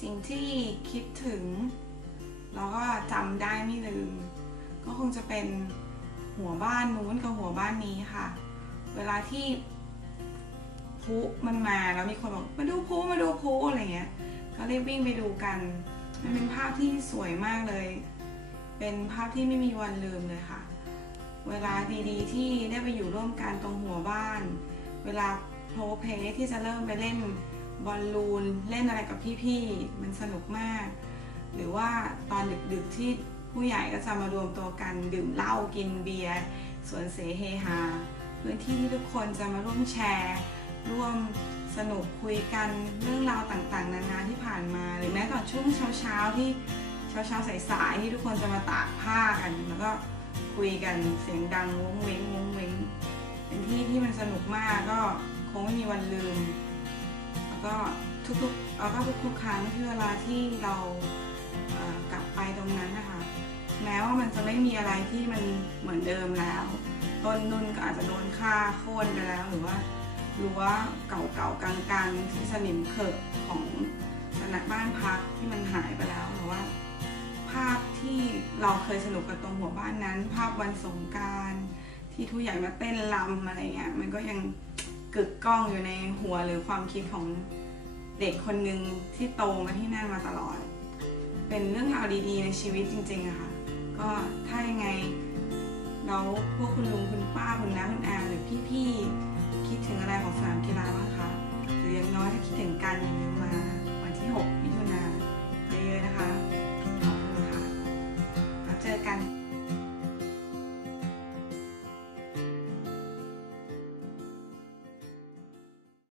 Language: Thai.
สิ่งที่คิดถึง แล้วก็จำได้ไม่ลืม ก็คงจะเป็นหัวบ้านนู้นกับหัวบ้านนี้ค่ะ เวลาที่พุมันมาแล้วมีคนบอกมาดูพุมาดูพุอะไรเงี้ย ก็รีบวิ่งไปดูกัน มันเป็นภาพที่สวยมากเลย เป็นภาพที่ไม่มีวันลืมเลยค่ะ เวลาดีๆ ที่ได้ไปอยู่ร่วมกันตรงหัวบ้าน เวลาโพลเพลที่จะเริ่มไปเล่น บอลลูนเล่นอะไรกับพี่ๆมันสนุกมาก หรือว่าตอนดึกๆที่ผู้ใหญ่ก็จะมารวมตัวกันดื่มเหล้ากินเบียร์สวนเสเฮฮาพื้นที่ที่ทุกคนจะมาร่วมแชร์ ร่วมสนุกคุยกันเรื่องราวต่างๆ นานาที่ผ่านมา หรือแม้ตอช่วงเช้าๆที่เช้าๆสายๆที่ทุกคนจะมาตากผ้ากันแล้วก็คุยกันเสียงดังวงเวงวงเวงเป็นที่ที่มันสนุกมากก็คงไม่มีวันลืม แล้วก็ทุกๆแล้วก็ทุกๆครั้งที่เวลาที่เรากลับไปตรงนั้นนะคะแม้ว่ามันจะไม่มีอะไรที่มันเหมือนเดิมแล้วต้นนุ่นก็อาจจะโดนฆ่าโค่นไปแล้วหรือว่ารั้วเก่าๆกลางๆที่สนิมเขอะของสนักบ้านพักที่มันหายไปแล้วหรือว่า ภาพที่เราเคยสนุกกับตรงหัวบ้านนั้น ภาพวันสงการที่ทุกอย่างมาเต้นรำอะไรเงี้ยมันก็ยัง กึกก้องอยู่ในหัวหรือความคิดของเด็กคนหนึ่งที่โตมาที่นั่นมาตลอด เป็นเรื่องราวดีๆ ในชีวิตจริงๆอะค่ะ ก็ถ้ายังไงแล้วพวกคุณลุงคุณป้าคุณน้าคุณอาหรือพี่ๆคิดถึงอะไรของสนามกีฬาบ้างคะหรืออย่างน้อยถ้าคิดถึงกันอย่าลืม